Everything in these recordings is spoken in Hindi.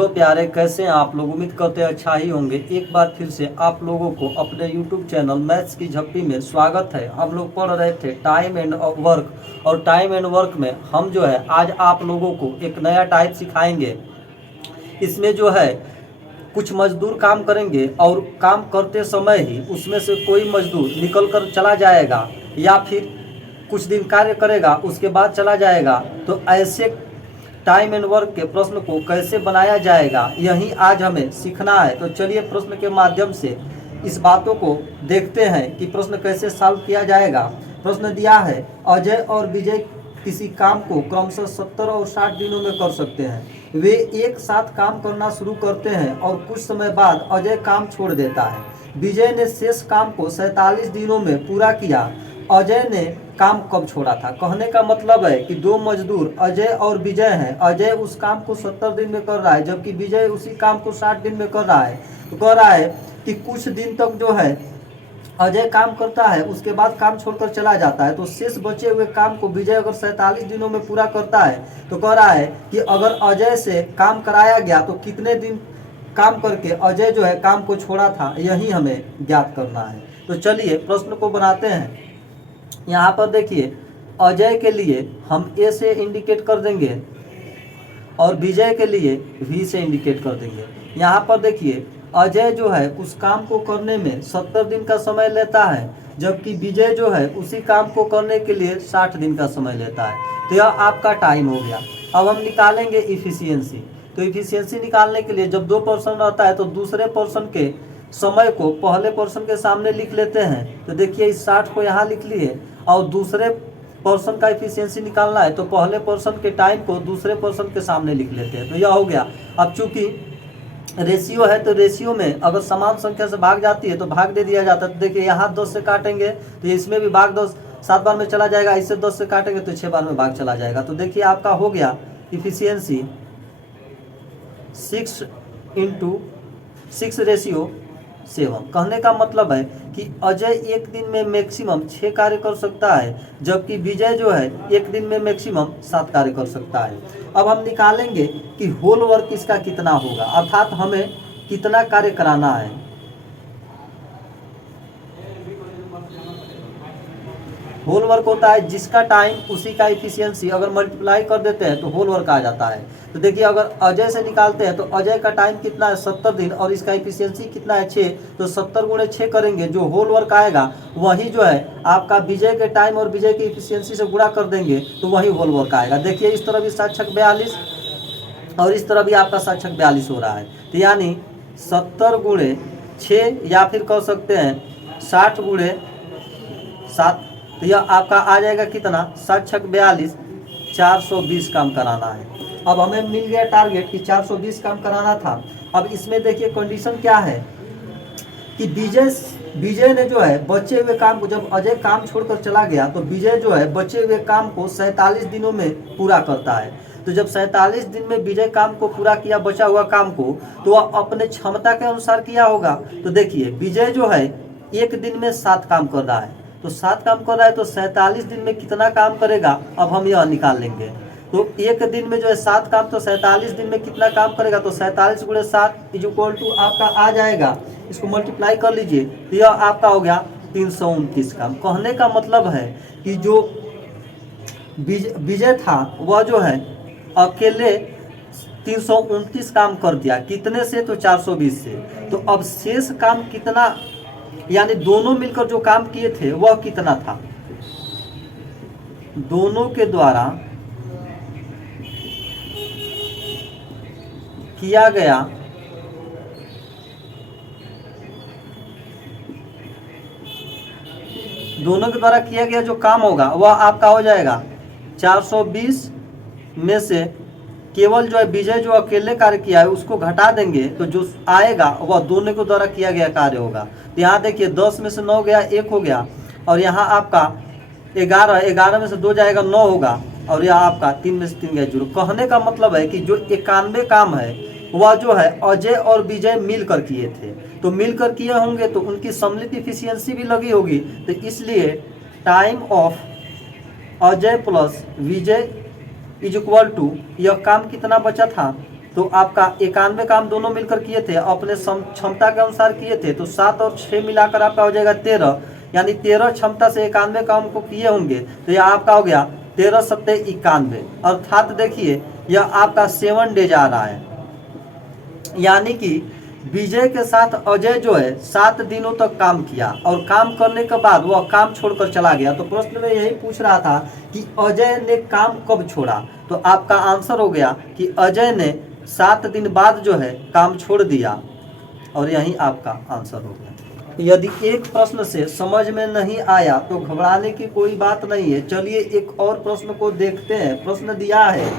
हेलो प्यारे, कैसे हैं आप लोग। उम्मीद करते हैं अच्छा ही होंगे। एक बार फिर से आप लोगों को अपने यूट्यूब चैनल मैथ्स की झप्पी में स्वागत है। हम लोग पढ़ रहे थे टाइम एंड वर्क, और टाइम एंड वर्क में हम जो है आज आप लोगों को एक नया टाइप सिखाएंगे। इसमें जो है कुछ मजदूर काम करेंगे और काम करते समय ही उसमें से कोई मजदूर निकल कर चला जाएगा या फिर कुछ दिन कार्य करेगा उसके बाद चला जाएगा। तो ऐसे टाइम एंड वर्क के प्रश्न को कैसे बनाया जाएगा, यही आज हमें सीखना है। तो चलिए प्रश्न के माध्यम से इस बातों को देखते हैं कि प्रश्न कैसे सॉल्व किया जाएगा। प्रश्न दिया है, अजय और विजय किसी काम को क्रमशः 70 और 60 दिनों में कर सकते हैं। वे एक साथ काम करना शुरू करते हैं और कुछ समय बाद अजय काम छोड़ देता है। विजय ने शेष काम को 47 दिनों में पूरा किया। अजय ने काम कब छोड़ा था। कहने का मतलब है कि दो मजदूर अजय और विजय हैं। अजय उस काम को 70 दिन में कर रहा है, जबकि विजय उसी काम को 60 दिन में कर रहा है। तो कह रहा है कि कुछ दिन तक जो है अजय काम करता है, उसके बाद काम छोड़कर चला जाता है। तो शेष बचे हुए काम को विजय अगर 47 दिनों में पूरा करता है, तो कह रहा है कि अगर अजय से काम कराया गया तो कितने दिन काम करके अजय जो है काम को छोड़ा था, यही हमें ज्ञात करना है। तो चलिए प्रश्न को बनाते हैं। यहाँ पर देखिए, अजय के लिए हम ए से इंडिकेट कर देंगे और विजय के लिए वी से इंडिकेट कर देंगे। यहाँ पर देखिए, अजय जो है उस काम को करने में 70 दिन का समय लेता है, जबकि विजय जो है उसी काम को करने के लिए 60 दिन का समय लेता है। तो यह आपका टाइम हो गया। अब हम निकालेंगे इफिशियंसी। तो इफिशियंसी निकालने के लिए जब दो पर्सन रहता है तो दूसरे पर्सन के समय को पहले पर्सन के सामने लिख लेते हैं। तो देखिए इस 60 को यहाँ लिख लिए, और दूसरे पर्सन का इफिशियंसी निकालना है तो पहले पर्सन के टाइम को दूसरे पर्सन के सामने लिख लेते हैं। तो यह हो गया। अब चूंकि रेशियो है तो रेशियो में अगर समान संख्या से भाग जाती है तो भाग दे दिया जाता है। तो देखिए यहाँ 10 से काटेंगे तो इसमें भी भाग 10 7 बार में चला जाएगा, इससे 10 से काटेंगे तो 6 बार में भाग चला जाएगा। तो देखिए आपका हो गया इफिशियंसी 6:6:7। कहने का मतलब है कि अजय एक दिन में मैक्सिमम 6 कार्य कर सकता है, जबकि विजय जो है एक दिन में मैक्सिमम 7 कार्य कर सकता है। अब हम निकालेंगे कि होल वर्क इसका कितना होगा, अर्थात हमें कितना कार्य कराना है। होल वर्क होता है जिसका टाइम उसी का इफिशियंसी, अगर मल्टीप्लाई कर देते हैं तो होल वर्क आ जाता है। तो देखिए अगर अजय से निकालते हैं तो अजय का टाइम कितना है 70 दिन, और इसका इफिशियंसी कितना है 6। तो 70 गुणे 6 करेंगे, जो होल वर्क आएगा वही जो है आपका विजय के टाइम और विजय की इफिशियंसी से गुणा कर देंगे तो वही होल वर्क आएगा। देखिए इस तरह भी 7×6=42 और इस तरह भी आपका 7×6=42 हो रहा है। तो यानी 70 गुणे 6 या फिर कह सकते हैं 60 गुणे 7। तो यह आपका आ जाएगा कितना 7×6=42, 420 काम कराना है। अब हमें मिल गया टारगेट कि 420 काम कराना था। अब इसमें देखिए कंडीशन क्या है कि विजय ने जो है बचे हुए काम को, जब अजय काम छोड़कर चला गया तो विजय जो है बचे हुए काम को 47 दिनों में पूरा करता है। तो जब 47 दिन में विजय काम को पूरा किया, बचा हुआ काम को, तो वह अपने क्षमता के अनुसार किया होगा। तो देखिए विजय जो है एक दिन में 7 काम कर रहा है, तो 7 काम कर रहा है तो 47 दिन में कितना काम करेगा, अब हम यह निकाल लेंगे। तो एक दिन में जो है 7 काम, तो 47 दिन में कितना काम करेगा, तो 47 गुणे 7 = आपका आ जाएगा, इसको मल्टीप्लाई कर लीजिए तो यह आपका हो गया 329 काम। कहने का मतलब है कि जो विजय था वह जो है अकेले 329 काम कर दिया। कितने से, तो 420 से। तो अब शेष काम कितना, यानी दोनों मिलकर जो काम किए थे वह कितना था। दोनों के द्वारा किया गया जो काम होगा वह आपका हो जाएगा 420 में से केवल जो है विजय जो अकेले कार्य किया है उसको घटा देंगे, तो जो आएगा वह दोनों के द्वारा किया गया कार्य होगा। तो यहाँ देखिए 10 में से 9 गया, 1 हो गया, और यहाँ आपका 11 में से 2 जाएगा, 9 होगा, और यहाँ आपका 3 में से 3 गया, 0। कहने का मतलब है कि जो 91 काम है वह जो है अजय और विजय मिलकर किए थे। तो मिलकर किए होंगे तो उनकी सम्मिलित इफिशियंसी भी लगी होगी। तो इसलिए टाइम ऑफ अजय प्लस विजय = यह काम कितना बचा था तो आपका 91 काम दोनों मिलकर किए थे, अपने क्षमता के अनुसार किए थे, तो 7 और 6 मिलाकर आपका हो जाएगा 13, यानी 13 क्षमता से 91 काम को किए होंगे, तो यह आपका हो गया 13 सत्ते 91। अर्थात देखिए यह आपका 7 डेज आ रहा है, यानी कि विजय के साथ अजय जो है 7 दिनों तक काम किया और काम करने के बाद वह काम छोड़कर चला गया। तो प्रश्न में यही पूछ रहा था कि अजय ने काम कब छोड़ा, तो आपका आंसर हो गया कि अजय ने 7 दिन बाद जो है काम छोड़ दिया, और यही आपका आंसर हो गया। यदि एक प्रश्न से समझ में नहीं आया तो घबराने की कोई बात नहीं है। चलिए एक और प्रश्न को देखते हैं। प्रश्न दिया है,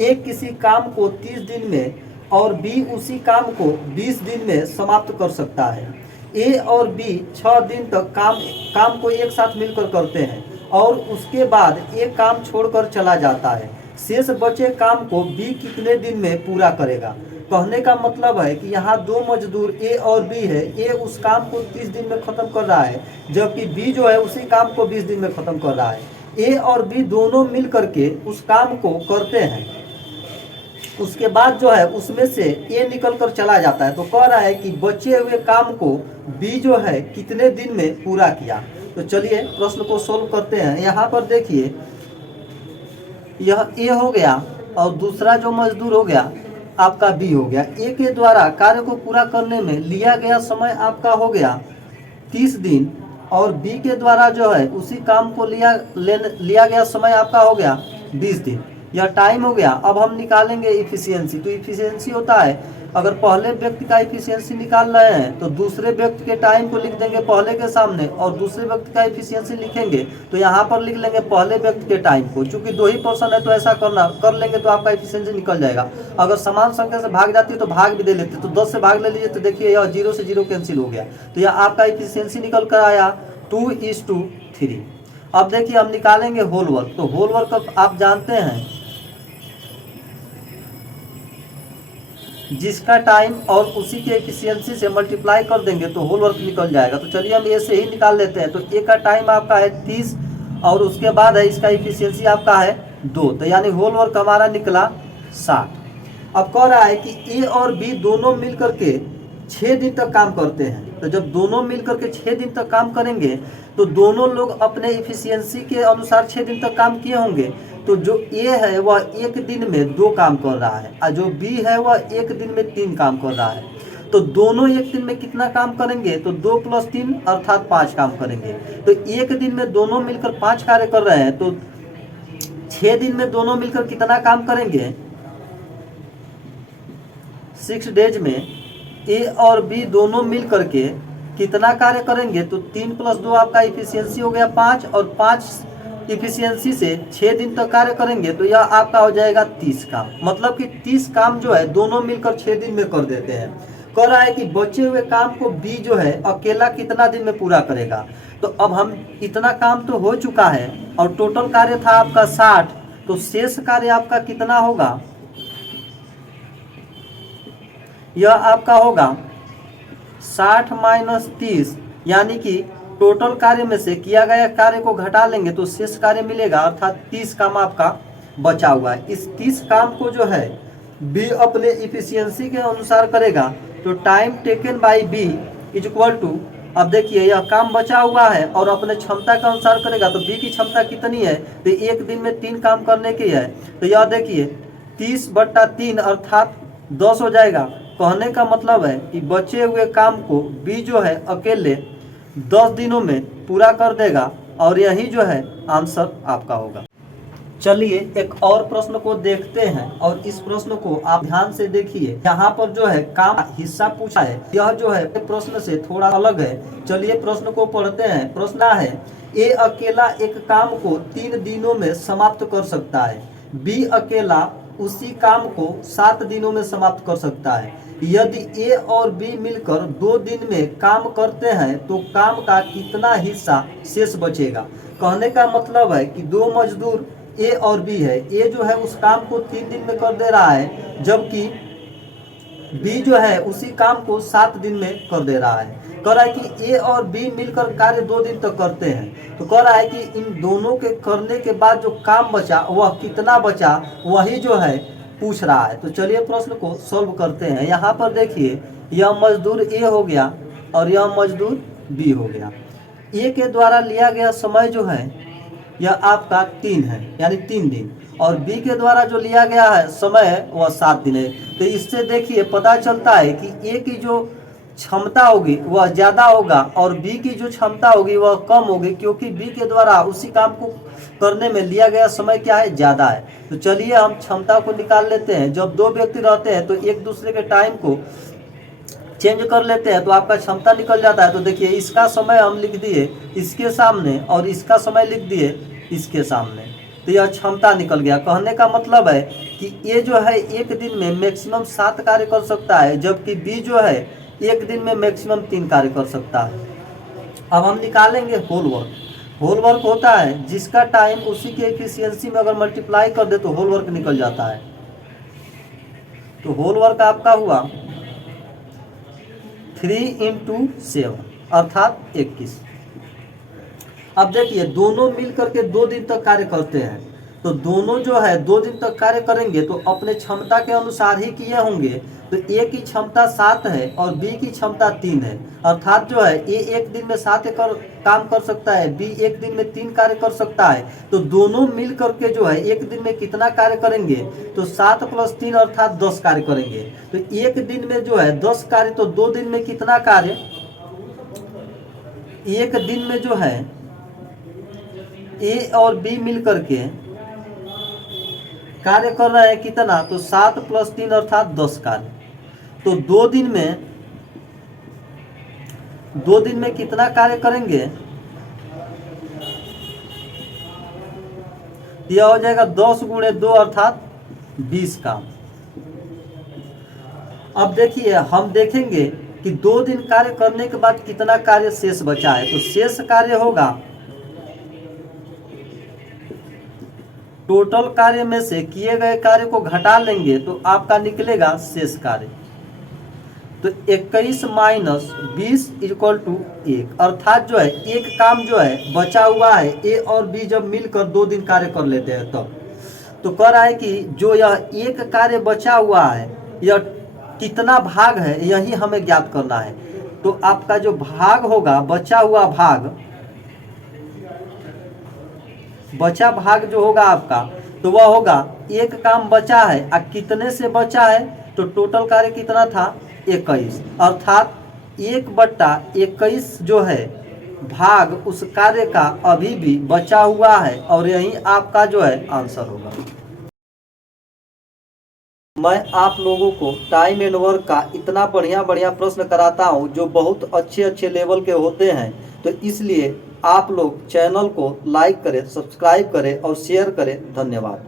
एक किसी काम को 30 दिन में और बी उसी काम को 20 दिन में समाप्त कर सकता है। ए और बी 6 दिन तक काम को एक साथ मिलकर करते हैं और उसके बाद ए काम छोड़कर चला जाता है। शेष बचे काम को बी कितने दिन में पूरा करेगा। कहने का मतलब है कि यहाँ दो मजदूर ए और बी है। ए उस काम को 30 दिन में खत्म कर रहा है, जबकि बी जो है उसी काम को 20 दिन में खत्म कर रहा है। ए और बी दोनों मिल करके उस काम को करते हैं, उसके बाद जो है उसमें से ए निकल कर चला जाता है। तो कह रहा है कि बचे हुए काम को बी जो है कितने दिन में पूरा किया। तो चलिए प्रश्न को सोल्व करते हैं। यहाँ पर देखिए यह ए हो गया और दूसरा जो मजदूर हो गया आपका बी हो गया। ए के द्वारा कार्य को पूरा करने में लिया गया समय आपका हो गया 30 दिन और बी के द्वारा जो है उसी काम को लिया गया समय आपका हो गया 20 दिन। यह टाइम हो गया। अब हम निकालेंगे इफिशियंसी। तो इफिशियंसी होता है, अगर पहले व्यक्ति का इफिशियंसी निकाल रहे हैं तो दूसरे व्यक्ति के टाइम को लिख देंगे पहले के सामने और दूसरे व्यक्ति का इफिशियंसी लिखेंगे तो यहाँ पर लिख लेंगे पहले व्यक्ति के टाइम को। चूंकि 2 ही पर्सन है तो ऐसा कर लेंगे तो आपका इफिशियंसी निकल जाएगा। अगर समान संख्या से भाग जाती है तो भाग भी दे लेते, तो 10 से भाग ले लीजिए तो देखिए यह 0 से 0 कैंसिल हो गया। तो यह आपका इफिशियंसी निकल कर आया 2:3। अब देखिए हम निकालेंगे होल वर्क। तो होल वर्क आप जानते हैं जिसका टाइम और उसी के एफिशिएंसी से मल्टीप्लाई कर देंगे तो होल वर्क निकल जाएगा। तो चलिए हम ए से ही निकाल लेते हैं। तो ए का टाइम आपका है 30 और उसके बाद है इसका एफिशिएंसी आपका है 2, तो यानी होल वर्क हमारा निकला 60। अब कह रहा है कि ए और बी दोनों मिल करके 6 दिन तक काम करते हैं। तो जब दोनों मिल करके 6 दिन तक काम करेंगे तो दोनों लोग अपने एफिशिएंसी के अनुसार 6 दिन तक काम किए होंगे। तो जो ए है वह 1 दिन में 2 काम कर रहा है और जो बी है वह 1 दिन में 3 काम कर रहा है। तो दोनों 1 दिन में कितना काम करेंगे, तो 2 + 3 अर्थात 5 काम करेंगे। तो 1 दिन में दोनों मिलकर 5 कार्य कर रहे हैं, तो 6 दिन में दोनों मिलकर कितना काम करेंगे, 6 डेज में ए और बी दोनों मिल करके कितना कार्य करेंगे, तो 3 + 2 आपका इफिशियंसी हो गया 5 और 5 इफिशियंसी से 6 दिन तक कार्य करेंगे तो यह आपका हो जाएगा 30 काम। मतलब कि 30 काम जो है दोनों मिलकर 6 दिन में कर देते हैं। कह रहा है कि बचे हुए काम को बी जो है अकेला कितना दिन में पूरा करेगा। तो अब हम इतना काम तो हो चुका है और टोटल कार्य था आपका 60, तो शेष कार्य आपका कितना होगा, यह आपका होगा 60 - 30, यानी कि टोटल कार्य में से किया गया कार्य को घटा लेंगे तो शेष कार्य मिलेगा, अर्थात 30 काम आपका बचा हुआ है। इस 30 काम को जो है बी अपने इफिशियंसी के अनुसार करेगा। तो time taken by B equal to, अब देखिए यह काम बचा हुआ है और अपने क्षमता के अनुसार करेगा। तो बी की क्षमता कितनी है, तो 1 दिन में 3 काम करने की है। तो यह देखिए 30/3 अर्थात 10 हो जाएगा। कहने का मतलब है कि बचे हुए काम को बी जो है अकेले 10 दिनों में पूरा कर देगा और यही जो है आंसर आपका होगा। चलिए एक और प्रश्न को देखते हैं और इस प्रश्न को आप ध्यान से देखिए। यहाँ पर जो है काम हिस्सा पूछा है, यह जो है प्रश्न से थोड़ा अलग है। चलिए प्रश्न को पढ़ते हैं। प्रश्न है, ए अकेला एक काम को 3 दिनों में समाप्त कर सकता है, बी अकेला उसी काम को 7 दिनों में समाप्त कर सकता है। यदि ए और बी मिलकर 2 दिन में काम करते हैं तो काम का कितना हिस्सा शेष बचेगा। कहने का मतलब है कि 2 मजदूर ए और बी है। ए जो है उस काम को 3 दिन में कर दे रहा है, जबकि बी जो है उसी काम को 7 दिन में कर दे रहा है। कह रहा है कि ए और बी मिलकर कार्य 2 दिन तक करते हैं। तो कह रहा है कि इन दोनों के करने के बाद जो काम बचा वह कितना बचा, वही जो है पूछ रहा है। तो चलिए प्रश्न को सॉल्व करते हैं। यहाँ पर देखिए, यह मजदूर ए हो गया और यह मजदूर बी हो गया। ए के द्वारा लिया गया समय जो है यह आपका 3 है, यानी 3 दिन, और बी के द्वारा जो लिया गया है समय है वह 7 दिन है। तो इससे देखिए पता चलता है कि ए की जो क्षमता होगी वह ज़्यादा होगा और बी की जो क्षमता होगी वह कम होगी, क्योंकि बी के द्वारा उसी काम को करने में लिया गया समय क्या है, ज़्यादा है। तो चलिए हम क्षमता को निकाल लेते हैं। जब दो व्यक्ति रहते हैं तो एक दूसरे के टाइम को चेंज कर लेते हैं तो आपका क्षमता निकल जाता है। तो देखिए इसका समय हम लिख दिए इसके सामने और इसका समय लिख दिए इसके सामने, तो यह क्षमता निकल गया। कहने का मतलब है कि ए जो है एक दिन में मैक्सिमम 7 कार्य कर सकता है, जबकि बी जो है एक दिन में मैक्सिमम 3 कार्य कर सकता है। अब हम निकालेंगे होल वर्क। होल वर्क होता है जिसका टाइम उसी के एफिशिएंसी में अगर मल्टीप्लाई कर दे तो होल वर्क निकल जाता है। तो होल वर्क आपका हुआ 3 × 7 अर्थात 21। अब देखिए दोनों मिल करके 2 दिन तक कार्य करते हैं, तो दोनों जो है 2 दिन तक कार्य करेंगे तो अपने क्षमता के अनुसार ही किए होंगे। तो ए की क्षमता 7 है और बी की क्षमता 3 है, अर्थात जो है ए एक दिन में 7 काम कर सकता है, बी एक दिन में 3 कार्य कर सकता है। तो दोनों मिल करके जो है एक दिन में कितना कार्य करेंगे, तो 7 + 3 अर्थात 10 कार्य करेंगे। तो एक दिन में जो है 10 कार्य, तो 2 दिन में कितना कार्य, एक दिन में जो है ए और बी मिल करके कार्य कर रहे हैं कितना, तो 7 + 3 अर्थात 10 कार्य। तो 2 दिन में कितना कार्य करेंगे, यह हो जाएगा 10 × 2 अर्थात 20 काम। अब देखिए हम देखेंगे कि 2 दिन कार्य करने के बाद कितना कार्य शेष बचा है। तो शेष कार्य होगा, टोटल कार्य में से किए गए कार्य को घटा लेंगे तो आपका निकलेगा शेष कार्य। तो 21 - 20 = 1, अर्थात जो है एक काम जो है बचा हुआ है, ए और बी जब मिलकर 2 दिन कार्य कर लेते हैं तब। तो कह रहा है कि जो यह एक कार्य बचा हुआ है यह कितना भाग है, यही हमें ज्ञात करना है। तो आपका जो भाग होगा, बचा हुआ भाग, बचा भाग जो होगा आपका, तो वह होगा एक काम बचा है, कितने से बचा है, तो टोटल कार्य कितना था 21, अर्थात 1/21 जो है भाग उस कार्य का अभी भी बचा हुआ है, और यही आपका जो है आंसर होगा। मैं आप लोगों को टाइम एंड वर्क का इतना बढ़िया प्रश्न कराता हूं जो बहुत अच्छे लेवल के होते हैं, तो इसलिए आप लोग चैनल को लाइक करें, सब्सक्राइब करें और शेयर करें। धन्यवाद।